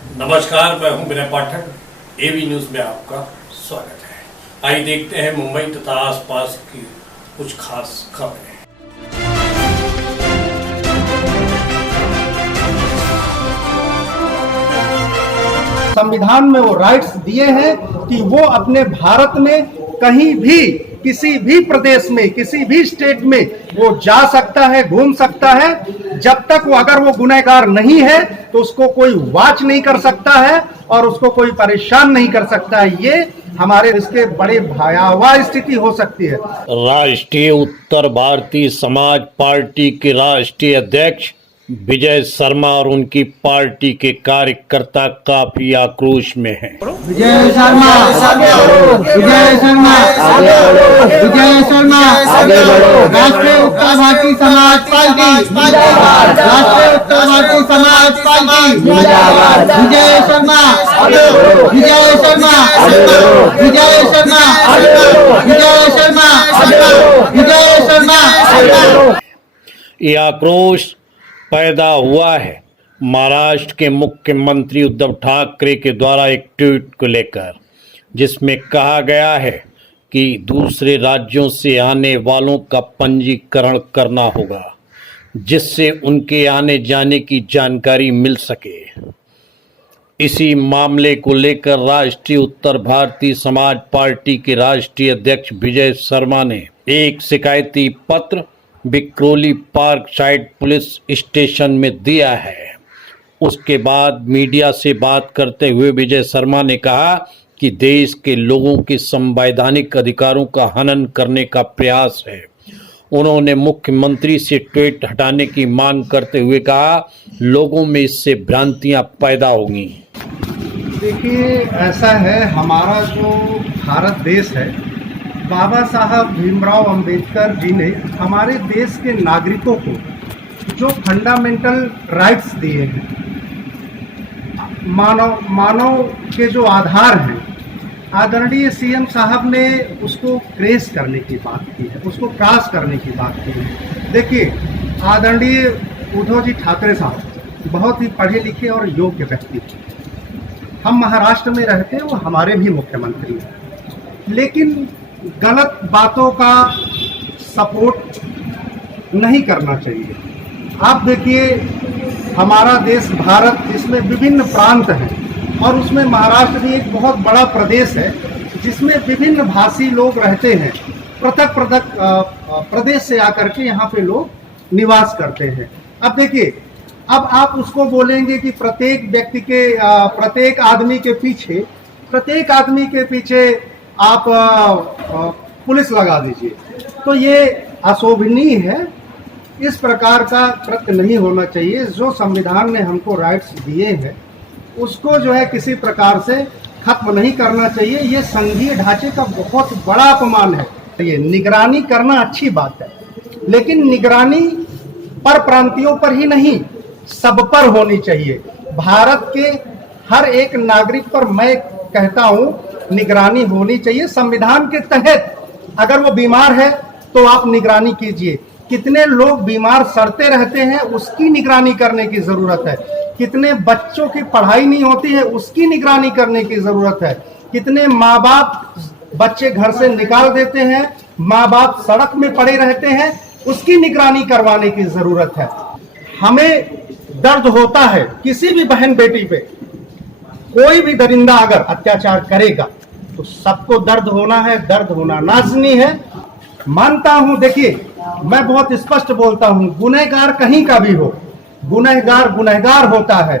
नमस्कार, मैं हूं विनय पाठक। एवी न्यूज में आपका स्वागत है। आइए देखते हैं मुंबई तथा आसपास की कुछ खास खबरें। संविधान में वो राइट्स दिए हैं कि वो अपने भारत में कहीं भी, किसी भी प्रदेश में, किसी भी स्टेट में वो जा सकता है, घूम सकता है। जब तक वो, अगर वो गुनहगार नहीं है तो उसको कोई वॉच नहीं कर सकता है और उसको कोई परेशान नहीं कर सकता है। ये हमारे इसके बड़े भयावह स्थिति हो सकती है। राष्ट्रीय उत्तर भारतीय समाज पार्टी के राष्ट्रीय अध्यक्ष विजय शर्मा और उनकी पार्टी के कार्यकर्ता काफी आक्रोश में हैं। विजय शर्मा आगे बढ़ो, विजय शर्मा आगे बढ़ो, विजय शर्मा आगे बढ़ो। राष्ट्रीय उत्तर भारतीय समाज पार्टी जिंदाबाद, राष्ट्रीय उत्तर भारतीय समाज पार्टी जिंदाबाद। विजय शर्मा आगे बढ़ो, विजय शर्मा आगे बढ़ो, विजय शर्मा आगे बढ़ो, विजय शर्मा आगे बढ़ो, विजय शर्मा आगे बढ़ो। ये आक्रोश पैदा हुआ है महाराष्ट्र के मुख्यमंत्री उद्धव ठाकरे के द्वारा एक ट्वीट को लेकर, जिसमें कहा गया है कि दूसरे राज्यों से आने वालों का पंजीकरण करना होगा, जिससे उनके आने जाने की जानकारी मिल सके। इसी मामले को लेकर राष्ट्रीय उत्तर भारतीय समाज पार्टी के राष्ट्रीय अध्यक्ष विजय शर्मा ने एक शिकायती पत्र Vikhroli park side police station में दिया है। उसके बाद मीडिया से बात करते हुए विजय शर्मा ने कहा कि देश के लोगों के संवैधानिक अधिकारों का हनन करने का प्रयास है। उन्होंने मुख्यमंत्री से ट्वीट हटाने की मांग करते हुए कहा, लोगों में इससे भ्रांतियां पैदा होंगी। देखिए, ऐसा है, हमारा जो भारत देश है, बाबा साहब भीमराव अंबेडकर जी ने हमारे देश के नागरिकों को जो फंडामेंटल राइट्स दिए हैं, मानव के जो आधार हैं, आदरणीय सीएम साहब ने उसको क्रेस करने की बात की है, उसको क्रॉस करने की बात की है। देखिए, आदरणीय उद्धव जी ठाकरे साहब बहुत ही पढ़े लिखे और योग्य व्यक्ति थे। हम महाराष्ट्र में रहते हैं, वो हमारे भी मुख्यमंत्री हैं, लेकिन गलत बातों का सपोर्ट नहीं करना चाहिए। आप देखिए, हमारा देश भारत, इसमें विभिन्न प्रांत हैं और उसमें महाराष्ट्र भी एक बहुत बड़ा प्रदेश है जिसमें विभिन्न भाषी लोग रहते हैं। पृथक पृथक प्रदेश से आकर के यहाँ पे लोग निवास करते हैं। अब देखिए, अब आप उसको बोलेंगे कि प्रत्येक व्यक्ति के, प्रत्येक आदमी के पीछे आप पुलिस लगा दीजिए, तो ये अशोभनीय है। इस प्रकार का कृत्य नहीं होना चाहिए। जो संविधान ने हमको राइट्स दिए हैं उसको जो है किसी प्रकार से खत्म नहीं करना चाहिए। ये संघीय ढांचे का बहुत बड़ा अपमान है। ये निगरानी करना अच्छी बात है, लेकिन निगरानी पर प्रांतियों पर ही नहीं, सब पर होनी चाहिए। भारत के हर एक नागरिक पर मैं कहता हूं निगरानी होनी चाहिए। संविधान के तहत अगर वो बीमार है तो आप निगरानी कीजिए। कितने लोग बीमार सड़ते रहते हैं, उसकी निगरानी करने की जरूरत है। कितने बच्चों की पढ़ाई नहीं होती है, उसकी निगरानी करने की जरूरत है। कितने माँ बाप बच्चे घर से निकाल देते हैं, माँ बाप सड़क में पड़े रहते हैं, उसकी निगरानी करवाने की जरूरत है। हमें दर्द होता है किसी भी बहन बेटी पे, कोई भी दरिंदा अगर अत्याचार करेगा तो सबको दर्द होना है, दर्द होना लाज़मी है। मानता हूं, देखिए मैं बहुत स्पष्ट बोलता हूं, गुनहगार कहीं का भी हो, गुनहगार होता है।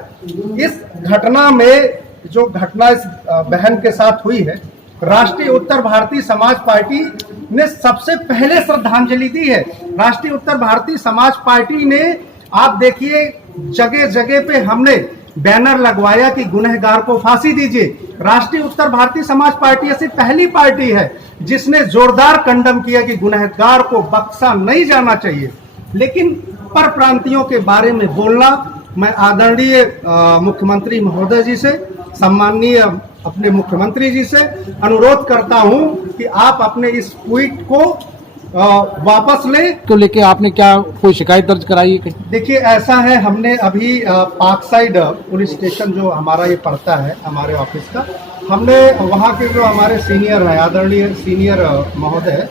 इस घटना में, जो घटना इस बहन के साथ हुई है, राष्ट्रीय उत्तर भारतीय समाज पार्टी ने सबसे पहले श्रद्धांजलि दी है। राष्ट्रीय उत्तर भारतीय समाज पार्टी ने, आप देखिए, जगह जगह पे हमने बैनर लगवाया कि गुनहगार को फांसी दीजिए। राष्ट्रीय उत्तर भारतीय समाज पार्टी ऐसी पहली पार्टी है जिसने जोरदार कंडम किया कि गुनहगार को बख्शा नहीं जाना चाहिए। लेकिन पर प्रांतियों के बारे में बोलना, मैं आदरणीय मुख्यमंत्री महोदय जी से, सम्माननीय अपने मुख्यमंत्री जी से अनुरोध करता हूं कि आप अपने इस ट्वीट को वापस ले। को लेके आपने क्या कोई शिकायत दर्ज कराई है कहीं? देखिए ऐसा है, हमने अभी पार्क साइड पुलिस स्टेशन जो हमारा ये पड़ता है हमारे ऑफिस का, हमने वहाँ के जो हमारे सीनियर है, आदरणीय सीनियर महोदय,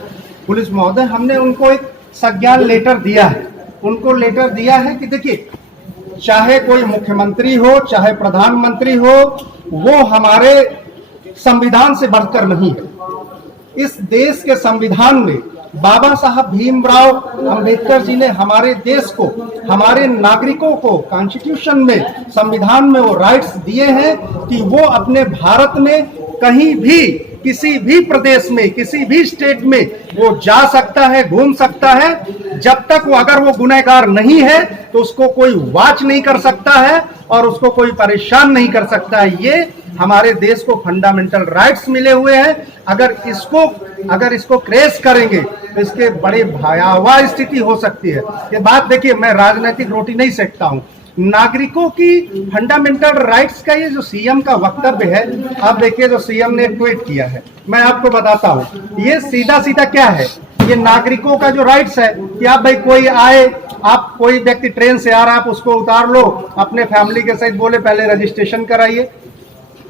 पुलिस महोदय, हमने उनको एक संज्ञान लेटर दिया है। उनको लेटर दिया है कि देखिए, चाहे कोई मुख्यमंत्री हो, चाहे प्रधानमंत्री हो, वो हमारे संविधान से बढ़कर नहीं है। इस देश के संविधान में बाबा साहब भीमराव अंबेडकर जी ने हमारे देश को, हमारे नागरिकों को कॉन्स्टिट्यूशन में, संविधान में वो राइट्स दिए हैं कि वो अपने भारत में कहीं भी, किसी भी प्रदेश में, किसी भी स्टेट में वो जा सकता है, घूम सकता है। जब तक वो, अगर वो गुनहगार नहीं है तो उसको कोई वॉच नहीं कर सकता है और उसको कोई परेशान नहीं कर सकता है। ये हमारे देश को फंडामेंटल राइट्स मिले हुए हैं। अगर इसको क्रेश करेंगे तो इसके बड़े भयावह स्थिति हो सकती है। ये बात देखिए, मैं राजनीतिक रोटी नहीं सेकता हूँ। नागरिकों की फंडामेंटल राइट्स का ये जो सीएम का वक्तव्य है, आप देखिए जो सीएम ने ट्वीट किया है, मैं आपको बताता हूँ, ये सीधा सीधा क्या है। ये नागरिकों का जो राइट्स है कि आप भाई कोई आए, आप कोई व्यक्ति ट्रेन से आ रहा है, आप उसको उतार लो, अपने फैमिली के साथ बोले पहले रजिस्ट्रेशन कराइए,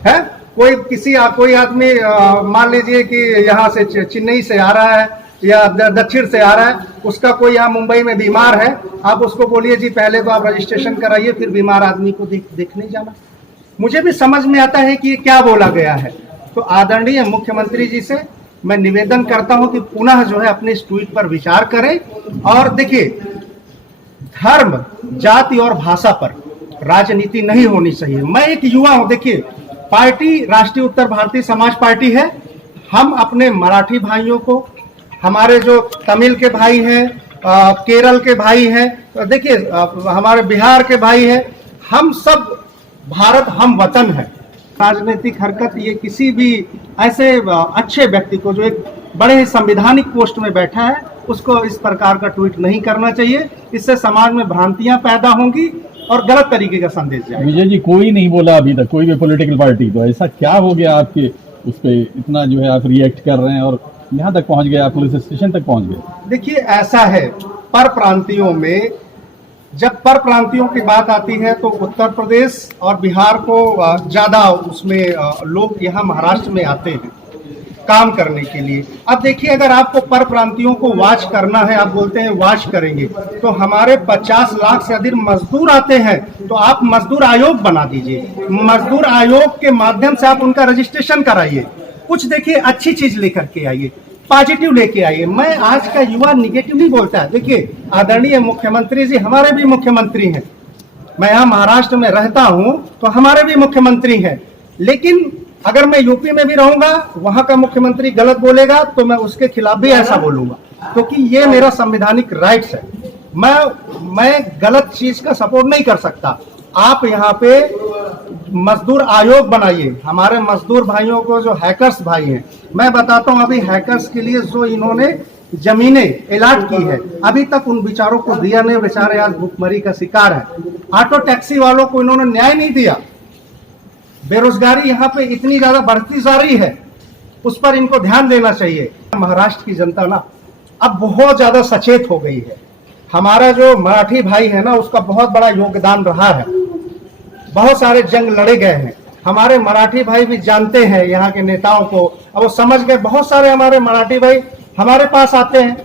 है। कोई आदमी मान लीजिए कि यहाँ से चेन्नई से आ रहा है या दक्षिण से आ रहा है, उसका कोई यहाँ मुंबई में बीमार है, आप उसको बोलिए जी पहले तो आप रजिस्ट्रेशन कराइए, फिर बीमार आदमी को देखने जाना। मुझे भी समझ में आता है कि ये क्या बोला गया है। तो आदरणीय मुख्यमंत्री जी से मैं निवेदन करता हूं कि पुनः जो है अपने इस ट्वीट पर विचार करें। और देखिए, धर्म, जाति और भाषा पर राजनीति नहीं होनी चाहिए। मैं एक युवा हूं, देखिए पार्टी राष्ट्रीय उत्तर भारतीय समाज पार्टी है। हम अपने मराठी भाइयों को, हमारे जो तमिल के भाई हैं, केरल के भाई हैं, देखिए हमारे बिहार के भाई हैं, हम सब भारत हम वतन है। राजनीतिक हरकत ये किसी भी ऐसे अच्छे व्यक्ति को जो एक बड़े ही संवैधानिक पोस्ट में बैठा है, उसको इस प्रकार का ट्वीट नहीं करना चाहिए। इससे समाज में भ्रांतियां पैदा होंगी और गलत तरीके का संदेश जाएगा। विजय जी, कोई नहीं बोला अभी तक, कोई भी पॉलिटिकल पार्टी, तो ऐसा क्या हो गया आपके उस पर इतना जो है आप रिएक्ट कर रहे हैं और यहाँ तक पहुंच गए, आप पुलिस स्टेशन तक पहुंच गए? देखिए ऐसा है, पर प्रांतियों में जब पर प्रांतियों की बात आती है तो उत्तर प्रदेश और बिहार को ज्यादा उसमें लोग यहाँ महाराष्ट्र में आते हैं काम करने के लिए। अब देखिए, अगर आपको पर प्रांतियों को वॉच करना है, आप बोलते हैं वॉच करेंगे, तो हमारे 50 लाख से अधिक मजदूर आते हैं, तो आप मजदूर आयोग बना दीजिए। मजदूर आयोग के माध्यम से आप उनका रजिस्ट्रेशन कराइए। कुछ देखिए अच्छी चीज लेकर के आइए, पॉजिटिव लेके आइए। मैं आज का युवा निगेटिव नहीं बोलता है। देखिए आदरणीय मुख्यमंत्री जी हमारे भी मुख्यमंत्री हैं, मैं यहाँ महाराष्ट्र में रहता हूँ तो हमारे भी मुख्यमंत्री हैं, लेकिन अगर मैं यूपी में भी रहूंगा, वहां का मुख्यमंत्री गलत बोलेगा तो मैं उसके खिलाफ भी ऐसा बोलूंगा, क्योंकि ये मेरा संवैधानिक राइट्स है। मैं गलत चीज का सपोर्ट नहीं कर सकता। आप यहाँ पे मजदूर आयोग बनाइए। हमारे मजदूर भाइयों को, जो हैकर्स भाई हैं, मैं बताता हूँ अभी हैकर्स के लिए जो इन्होंने जमीनें अलॉट की है, अभी तक उन बेचारों को दिया नहीं। बेचारे आज भूखमरी का शिकार है। ऑटो टैक्सी वालों को इन्होंने न्याय नहीं दिया। बेरोजगारी यहाँ पे इतनी ज्यादा बढ़ती जा रही है, उस पर इनको ध्यान देना चाहिए। महाराष्ट्र की जनता ना अब बहुत ज्यादा सचेत हो गई है। हमारा जो मराठी भाई है ना, उसका बहुत बड़ा योगदान रहा है, बहुत सारे जंग लड़े गए हैं। हमारे मराठी भाई भी जानते हैं यहाँ के नेताओं को, अब वो समझ गए। बहुत सारे हमारे मराठी भाई हमारे पास आते हैं,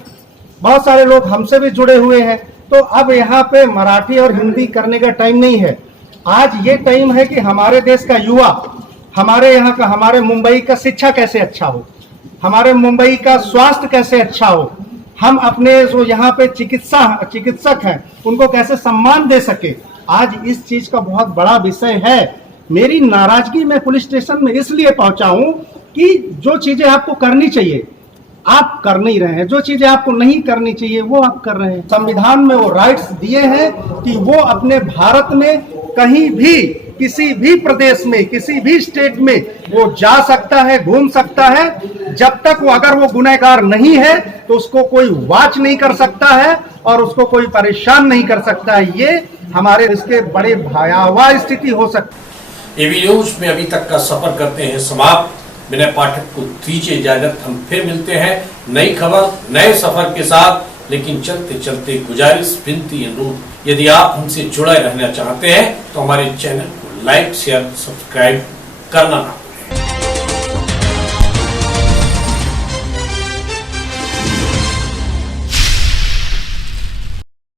बहुत सारे लोग हमसे भी जुड़े हुए हैं। तो अब यहाँ पे मराठी और हिंदी करने का टाइम नहीं है। आज ये टाइम है कि हमारे देश का युवा, हमारे यहाँ का, हमारे मुंबई का शिक्षा कैसे अच्छा हो, हमारे मुंबई का स्वास्थ्य कैसे अच्छा हो, हम अपने जो यहाँ पे चिकित्सक हैं उनको कैसे सम्मान दे सके। आज इस चीज का बहुत बड़ा विषय है। मेरी नाराजगी मैं पुलिस स्टेशन में इसलिए पहुंचा हूं कि जो चीजें आपको करनी चाहिए आप कर नहीं रहे हैं, जो चीजें आपको नहीं करनी चाहिए वो आप कर रहे हैं। संविधान में वो राइट्स दिए हैं कि वो अपने भारत में कहीं भी, किसी भी प्रदेश में, किसी भी स्टेट में वो जा सकता है, घूम सकता है। जब तक वो, अगर वो गुनहगार नहीं है तो उसको कोई वॉच नहीं कर सकता है और उसको कोई परेशान नहीं कर सकता है। ये हमारे इसके बड़े भयावह स्थिति हो सकती है। एबी न्यूज में अभी तक का सफर करते हैं समाप्त। विनय पाठक को दीजिए इजाजत। हम फिर मिलते हैं नई खबर नए सफर के साथ। लेकिन चलते चलते गुजारिश, विनती, अनुरोध, यदि आप हमसे जुड़े रहना चाहते हैं तो हमारे चैनल को लाइक, शेयर, सब्सक्राइब करना ना